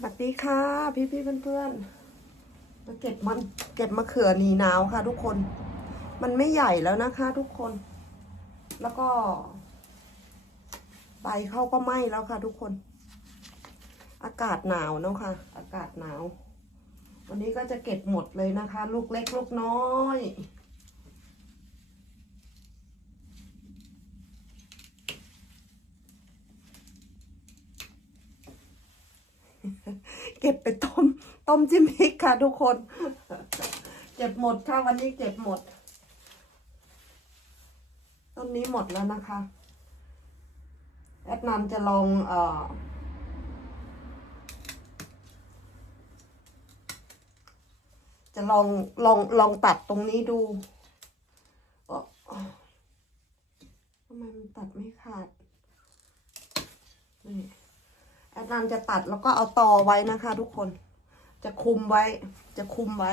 สวัสดีค่ะ พี่พี่ๆเพื่อนๆมาเก็บมันเก็บมะเขือหนีหนาวค่ะ ทุกคน มันไม่ใหญ่แล้วนะคะ ทุกคน แล้วก็ ใบเข้าก็ไหม้แล้วค่ะ ทุกคน อากาศหนาวเนาะค่ะ อากาศหนาว วันนี้ก็จะเก็บหมดเลยนะคะ ลูกเล็กลูกน้อย เก็บไปต้ม ต้มจิ้มพริกค่ะทุกคน เก็บหมดค่ะวันนี้เก็บหมด ต้นนี้หมดแล้วนะคะ แอดนันจะลองเอ่อจะลองลองลองตัดตรงนี้ดูทำไมมันตัดไม่ขาดนี่ แอดนันจะตัดแล้วก็เอาต่อไว้นะคะ ทุกคน จะคุมไว้ จะคุมไว้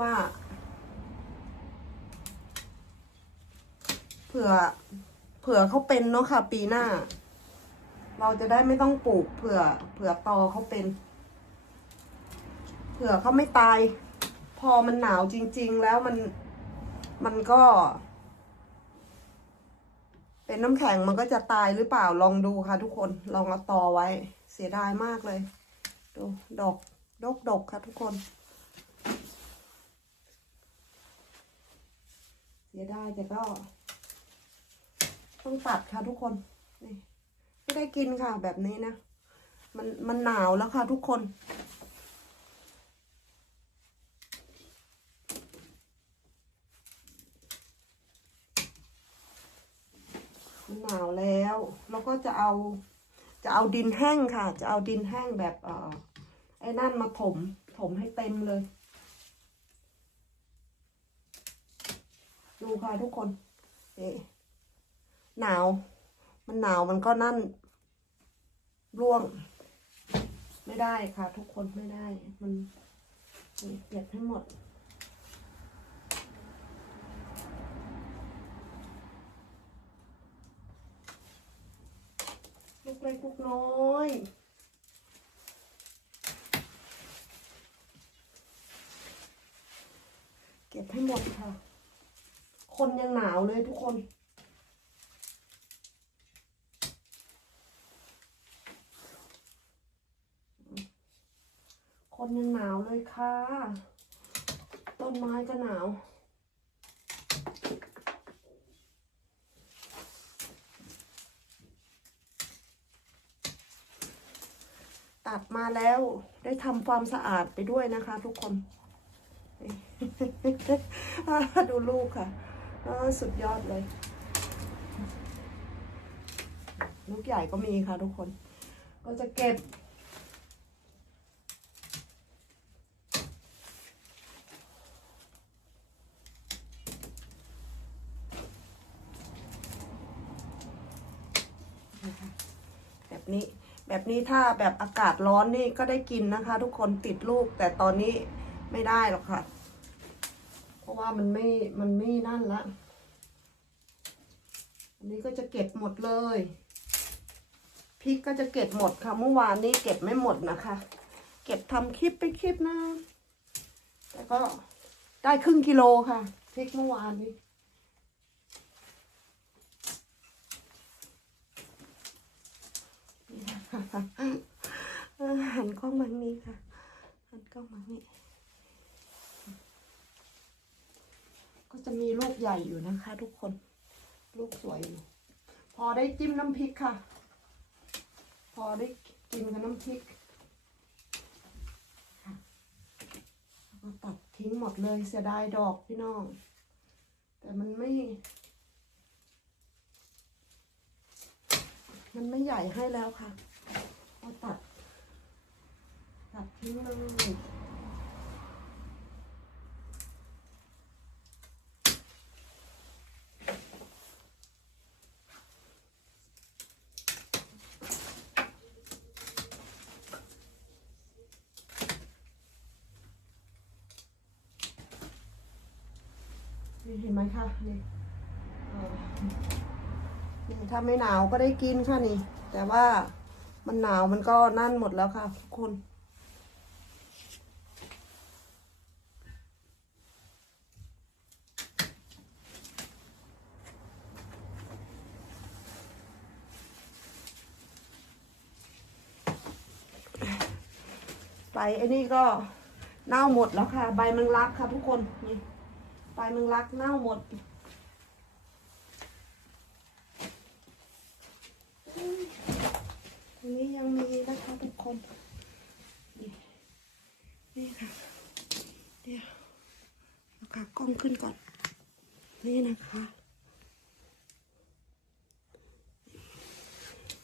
ว่า เผื่อ เผื่อเขาเป็นเนาะค่ะ ปีหน้า เราจะได้ไม่ต้องปลูก เผื่อ เผื่อตอเขาเป็น เผื่อเขาไม่ตาย พอมันหนาวจริง ๆ แล้วมัน มันก็ เป็นน้ำแข็งมันก็จะตายหรือเปล่าลองดูค่ะ ทุกคนลองเอาตอไว้ เสียดายมากเลยดูดอกดกดกค่ะ ทุกคน เสียดายแต่ก็ ต้องตัดค่ะทุกคนนี่ไม่ได้กินค่ะแบบนี้นะมันมันหนาวแล้วค่ะทุกคน หนาวแล้ว แล้วก็จะเอาจะเอาดินแห้งค่ะ จะเอาดินแห้งแบบเอ่อไอ้นั่นมาถม ถมให้เต็มเลย ดูค่ะทุกคนนี่หนาว มันหนาวมันก็นั่นร่วง ไม่ได้ค่ะ ทุกคนไม่ได้ มันเก็บให้หมด เล็กลูกน้อยเก็บให้หมดค่ะ คนยังหนาวเลยทุกคน คนยังหนาวเลยค่ะ ต้นไม้ก็หนาว ตัดมาแล้วได้ทำความสะอาดไปด้วยนะคะ ทุกคน ดูลูกค่ะ สุดยอดเลย ลูกใหญ่ก็มีค่ะทุกคน ก็จะเก็บแบบนี้ แบบนี้ถ้าแบบอากาศร้อนนี่ก็ได้กินนะคะ ทุกคนติดลูกแต่ตอนนี้ไม่ได้หรอกค่ะ เพราะว่ามันไม่มันไม่นั่นละ อันนี้ก็จะเก็บหมดเลยพริกก็จะเก็บหมดค่ะเมื่อวานนี้เก็บไม่หมดนะคะ เก็บทำคลิปไปคลิปนะแต่ก็ได้ครึ่งกิโลค่ะพริกเมื่อวานนี้ เออ หันกล้องมาทางนี้ค่ะ หันกล้องมาทางนี้ ก็จะมีลูกใหญ่อยู่นะคะ ทุกคน ลูกสวยอยู่ พอได้จิ้มน้ำพริกค่ะ พอได้กินกับน้ำพริกแล้วก็ตัดทิ้งหมดเลยเสียดายดอกพี่น้อง แต่มันไม่ มันไม่ใหญ่ให้แล้วค่ะ ตัด ตัดทิ้งเลยเห็นไหมคะนี่นี่ถ้าไม่หนาวก็ได้กินค่ะนี่ แต่ว่า มันหนาวมันก็นั่นหมดแล้วค่ะทุกคน ไปไอ้นี่ก็เน่าหมดแล้วค่ะ ใบมันรักค่ะทุกคนนี่ใบมันรักเน่าหมดอืมตรงนี้ยังมีนะ คนนี่นี่ค่ะเดี๋ยวเอาขากล้องขึ้นก่อน นี่นะคะ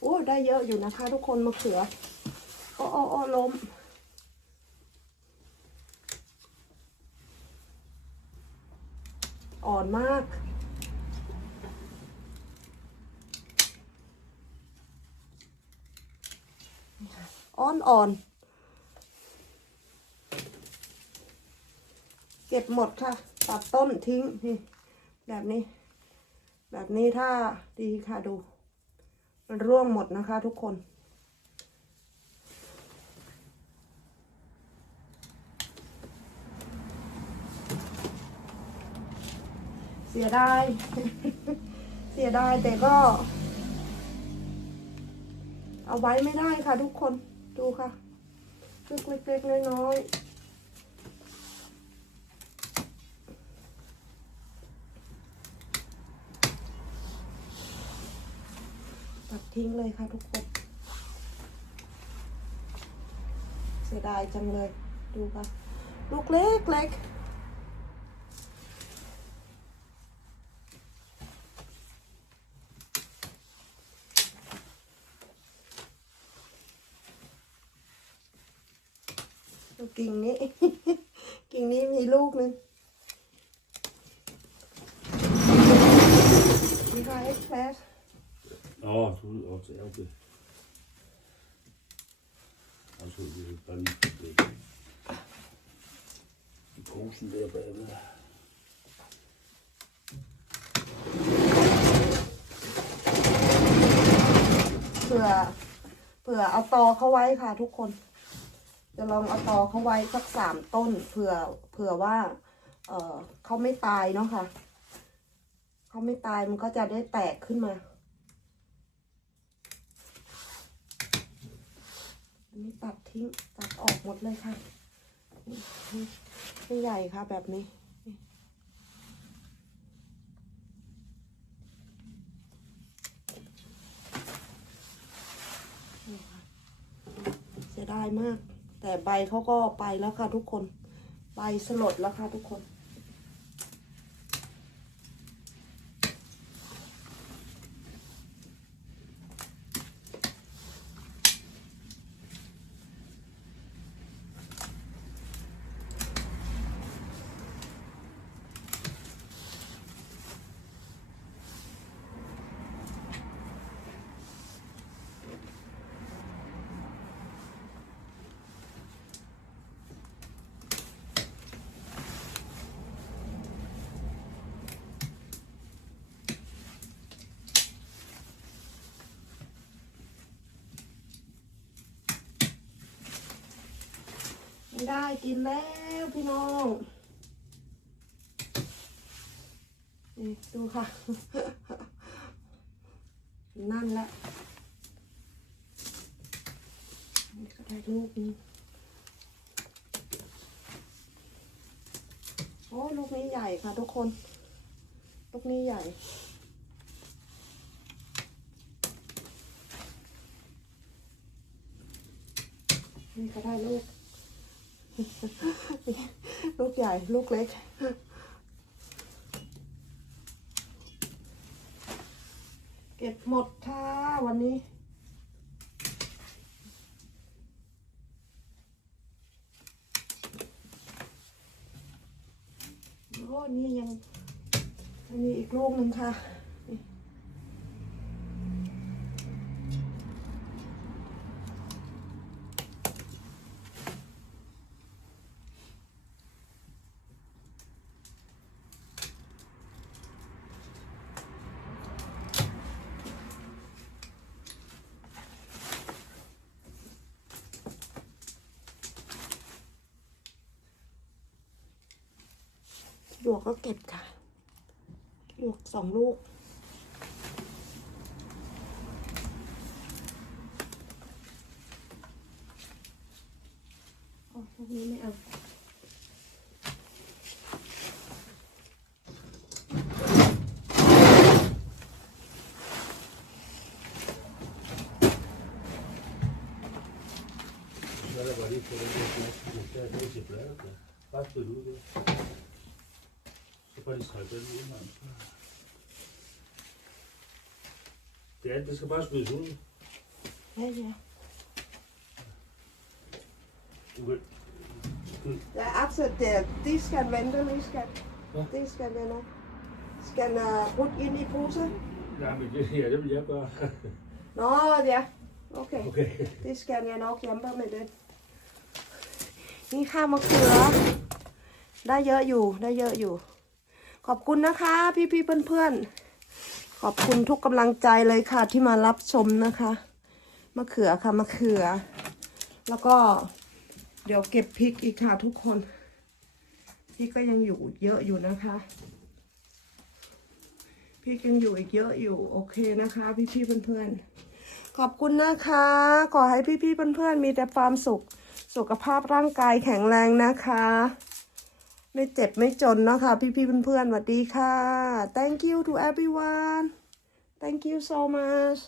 โอ้ ได้เยอะอยู่นะคะทุกคนมะเขือโอ้โอ้โอ้ล้มอ่อนมาก อ่อนอ่อนเก็บหมดค่ะ ตัดต้นทิ้งนี่แบบนี้ แบบนี้ถ้าดีค่ะดู มันร่วงหมดนะคะทุกคนเสียดาย เสียดายแต่ก็ เอาไว้ไม่ได้ค่ะทุกคน ดูค่ะลูกเล็กๆน้อยๆตัดทิ้งเลยค่ะทุกคนเสียดายจังเลยดูค่ะลูกเล็กๆ ดูกิ่งนี้ กิ่งนี้มีลูกหนึงมีค่ะเอ็กเพรส Ja, jeg troede også, at det Altså, det er bare lige det. I posen der bagved. เผื่อเผื่อเอาตอเขาไว้ค่ะทุกคน จะลองเอาตอเขาไว้สักสามต้นเผื่อเผื่อว่า เออเขาไม่ตายเนาะค่ะเขาไม่ตายมันก็จะได้แตกขึ้นมาอันนี้ตัดทิ้งตัดออกหมดเลยค่ะไม่ใหญ่ค่ะแบบนี้เสียดายมาก แต่ใบเขาก็ไปแล้วค่ะทุกคน ใบสลดแล้วค่ะทุกคน ได้กินแล้วพี่น้องนี่ดูค่ะ นั่นแหละนี่ก็ได้ลูกนึงโอ้ลูกนี้ใหญ่ค่ะทุกคน ลูกนี้ใหญ่นี่ก็ได้ลูก ลูกใหญ่ลูกเล็ก เก็บหมดค่ะวันนี้โอ้นี่ยังยังมีอีกลูกหนึ่งค่ะนี่ หยวกก็เก็บค่ะ หยวกสองลูก โอ้พวกนี้ไม่เอา C'est pas du sale, de l'eau, man. Det er alt, det skal bare smides ud. Ja, ja. Du kan... Ja, absolut. Det, de skal vente lige, skat. Hvad? Det skal vente. Skal den uh, rute ind i pose? Nej, men det, ja, det vil jeg gøre. Nå, ja. Okay. Okay. Det skal jeg nok hjælpe med det. นี่ข้าวมะเขือ ได้เยอะอยู่ ได้เยอะอยู่ ขอบคุณนะคะพี่พี่ๆเพื่อนๆ ขอบคุณทุกกำลังใจเลยค่ะที่มารับชมนะคะมะเขือค่ะมะเขือ แล้วก็เดี๋ยวเก็บพริกอีกค่ะทุกคนพริกก็ยังอยู่เยอะอยู่นะคะพริกยังอยู่อีกเยอะอยู่โอเคนะคะ พี่พี่ๆเพื่อนๆขอบคุณนะคะ ขอให้พี่ๆเพื่อนๆมีแต่ความสุขสุขภาพร่างกายแข็งแรงนะคะ ไม่เจ็บไม่จนนะคะพี่ๆเพื่อนๆสวัสดีค่ะ thank you to everyone thank you so much